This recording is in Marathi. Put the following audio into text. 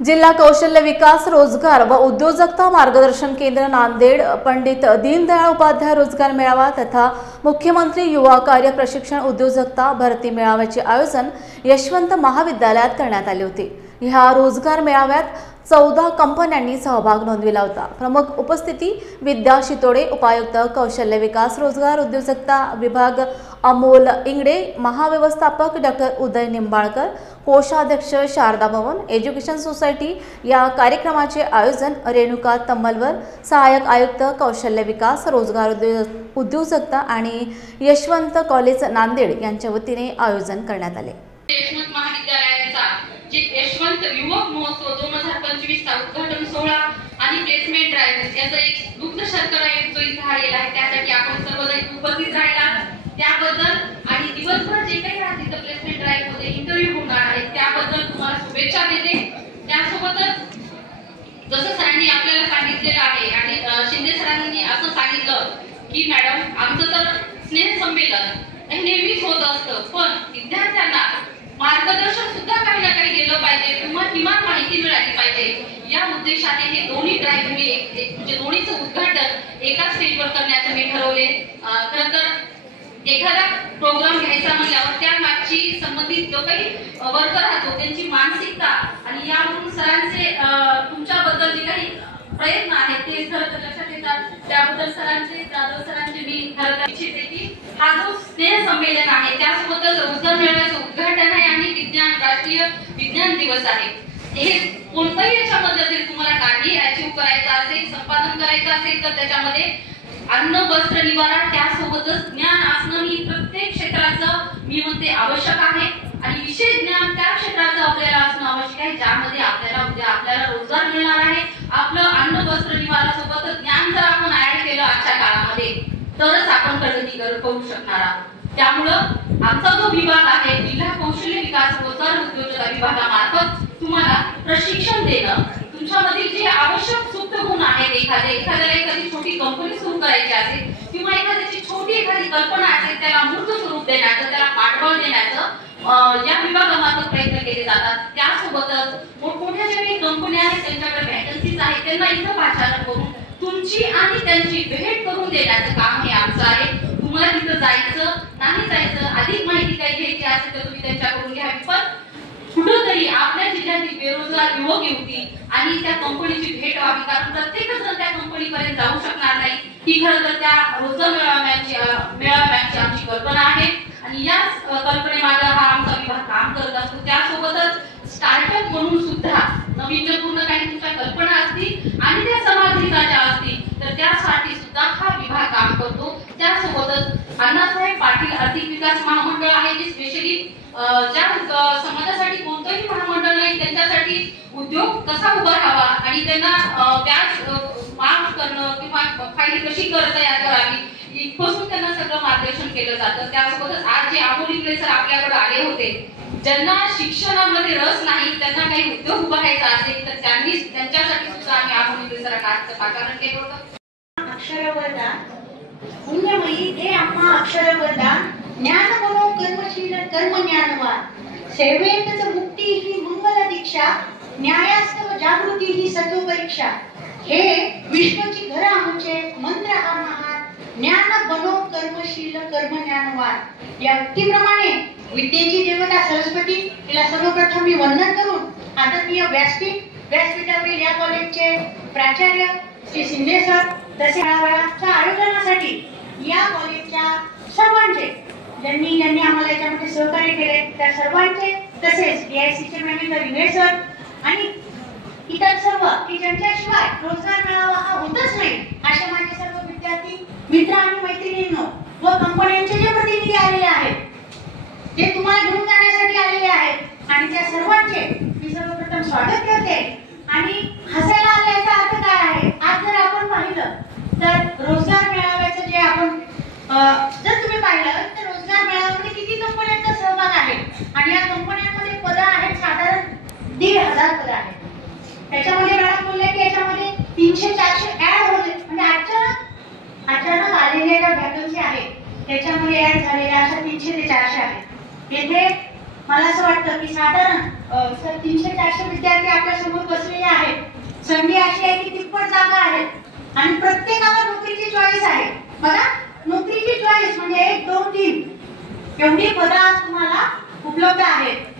जिल्हा कौशल्य विकास रोजगार व उद्योजकता मार्गदर्शन केंद्र नांदेड, पंडित दीनदयाळ उपाध्याय रोजगार मेळावा तथा मुख्यमंत्री युवा कार्य प्रशिक्षण उद्योजकता भरती मेळाव्याचे आयोजन यशवंत महाविद्यालयात करण्यात आले होते। ह्या रोजगार मेळाव्यात 14 कंपन्यांनी सहभाग नोंदविला होता। प्रमुख उपस्थिती विद्या शितोडे, उपायुक्त कौशल्य विकास रोजगार उद्योजकता विभाग अमोल इंगडे, महाव्यवस्थापक डॉक्टर उदय निंबाळकर, कोषाध्यक्ष शारदा भवन एज्युकेशन सोसायटी। या कार्यक्रमाचे आयोजन रेणुका तम्मलवर, सहाय्यक आयुक्त कौशल्य विकास रोजगार उद्योजकता आणि यशवंत कॉलेज नांदेड यांच्या वतीने आयोजन करण्यात आले। यशवंत महाविद्यालयाचा जे यशवंत युवक महोत्सव 2025 चा उद्घाटन सोहळा आणि प्लेसमेंट ड्राइव्ह याचा एक दुग्ध शर्करा जो इथे आलेला आहे, त्यासाठी आपण सर्वजण उपस्थित राहिला त्याबद्दल आणि दिवसभर जे काही आज इथे प्लेसमेंट ड्राइव्ह मध्ये इंटरव्ह्यू होणार आहे त्याबद्दल तुम्हाला शुभेच्छा देते। त्यासोबतच जसं सरांनी आपल्याला सांगितलेलं आहे आणि शिंदे सरांनी असं सांगितलं की मॅडम आमचं तर स्नेह संमेलन हे नेहमीच होत असतं, पण विद्यार्थ्यांना मार्गदर्शन सुद्धा काही ना काही केलं पाहिजे किंवा किमान माहिती मिळाली पाहिजे। या उद्देशाने हे दोन्ही ड्राइव्ह म्हणजे दोन्हीचं उद्घाटन एका स्टेजवर करण्याचं मी ठरवले। खरं तर एखादा प्रोग्राम घ्यायचा म्हणल्यावर त्या मागची संबंधित जो काही वर्कर राहतो त्यांची मानसिकता आणि यावरून सरांचे तुमच्याबद्दल जे काही प्रयत्न आहेत ते खरं तर लक्षात येतात। त्याबद्दल जाधव सरांचे मी खरं तर इच्छिते की हा जो स्नेह संमेलन आहे त्यासोबतच रोजगार मेळाव्याचं उद्घाटन आहे आणि राष्ट्रीय विज्ञान दिवस आहे। हे कोणत्याही याच्यामध्ये जर तुम्हाला काही अचीव करायचं असेल, संपादन करायचं असेल तर त्याच्यामध्ये अन्न वस्त्र निवारा त्यासोबतच ज्ञान असणं ही प्रत्येक क्षेत्राचं मी म्हणते आवश्यक आहे आणि विशेष ज्ञान त्या क्षेत्राचं आपल्याला असणं आवश्यक आहे ज्यामध्ये आपल्याला रोजगार मिळणार आहे। आपलं अन्न वस्त्र निवारा सोबतच ज्ञान जर आपण ऍड केलं आजच्या काळामध्ये तरच आपण प्रगती करू शकणार आहोत। त्यामुळं आमचा जो विभाग आहे जिल्हा कौशल्य विकास रोजगार उद्योजकता विभागामार्फत तुम्हाला प्रशिक्षण देणं, तुमच्यामधील जे आवश्यक सुप्त गुण आहेत एखाद्याला एखादी छोटी कंपनी सुरू करायची असेल किंवा एखाद्याची छोटी एखादी कल्पना असेल त्याला मूर्त स्वरूप देण्याचं, त्याला पाठबळ देण्याचं या विभागामार्फत प्रयत्न केले जातात। त्यासोबतच मोठमोठ्या ज्या काही कंपन्या आहेत त्यांच्याकडे व्हॅकन्सीज आहेत त्यांना इथं पाचारण करून तुमची आणि त्यांची भेट करून देण्याचं काम हे आमचं आहे। तुम्हाला तिथं जायचं नाही जायचं, अधिक माहिती काही घ्यायची असेल तर तुम्ही त्यांच्याकडून घ्यावी, पण कुठेतरी आपल्या जिल्ह्यातील बेरोजगार युवक युवती आणि त्या कंपनीची भेट व्हावी, कारण प्रत्येकच जण त्या कंपनीपर्यंत जाऊ शकणार नाही। ही खरं तर त्या रोजगार मेळाव्याची आमची कल्पना आहे आणि याच कल्पनेमागे हा आमचा विभाग काम करत असतो। त्यासोबतच स्टार्टअप म्हणून सुद्धा नाविन्यपूर्ण काही तुमच्या कल्पना असतील आणि त्या समाजहिताच्या असतील तर त्यासाठी सुद्धा हा विभाग काम करतो। त्यासोबतच अण्णासाहेब पाटील आर्थिक विकास महामंडळ आहे जे स्पेशली ज्या समाजासाठी कोणतंही महामंडळ नाही त्यांच्यासाठी उद्योग कसा उभा राहावा आणि त्यांना व्याज माफ करणं किंवा फाईल कशी तयार करावी इथपासून त्यांना सगळं मार्गदर्शन केलं जातं। त्यासोबतच आज जे अमोल इंगडे सर आपल्याकडे आले होते, ज्यांना शिक्षणामध्ये रस नाही त्यांना काही उद्योग उभारायचा असेल तर त्यांच्यासाठी सुद्धा आम्ही अमोल इंगडे सरांना पाचारण केलं होतं। अक्षरवरदान पुण्यमयी हे आम्हा अक्षरवरदान ज्ञान मनो कर्मशील कर्म ज्ञानवान सेवेतच मुक्ती ही मंगल दीक्षा न्यायास्तव जागृती ही सत्व परीक्षा हे विश्वची घर आमचे मंत्र हा महान ज्ञान बनो कर्मशील कर्म ज्ञानवान। या व्यक्तीप्रमाणे विद्येची देवता सरस्वती तिला सर्वप्रथम मी वंदन करून आदरणीय व्यासपीठावरील या कॉलेजचे प्राचार्य श्री शिंदे सर तसे मेळाव्याच्या आयोजनासाठी या कॉलेजच्या सर्वांचे ज्यांनी आम्हाला याच्यामध्ये सहकार्य केले त्या सर्वांचे, तसेच DIC मॅनेजर इंगळे सर आणि इतर सर्व की ज्यांच्याशिवाय रोजगार मेळावा हा होतच नाही अशा माझे सर्व विद्यार्थी मित्र आणि मैत्रिणींनो व कंपन्यांचे जे प्रतिनिधी आलेले आहेत ते तुम्हाला घेऊन जाण्यासाठी आलेले आहेत आणि त्या सर्वांचे मी सर्वप्रथम स्वागत करते। आणि हसायला आल्याचा अर्थ काय आहे, आज जर आपण पाहिलं तर रोजगार मेळाव्याचं जे आपण जर तुम्ही पाहिलं तर रोजगार मेळाव्यामध्ये किती कंपन्यांचा सहभाग आहे आणि या कंपन्यांमध्ये पदं आहेत साधारण 1,500 पदं आहेत। त्याच्यामध्ये मॅडम बोलले की याच्यामध्ये 300-400 ऍड होते, म्हणजे अचानक आलेल्या ज्या व्हॅकन्सी आहेत त्याच्यामध्ये ऍड झालेल्या अशा 300 ते 400 आहेत। येथे मला असं वाटतं की साधारण 300-400 विद्यार्थी आपल्या समोर संधी अशी आहे की तिप्पट जागा आहेत आणि प्रत्येकाला नोकरीची चॉईस आहे. बघा, नोकरीची चॉईस म्हणजे 1 2 3 एवढी पदं आज तुम्हाला उपलब्ध आहेत.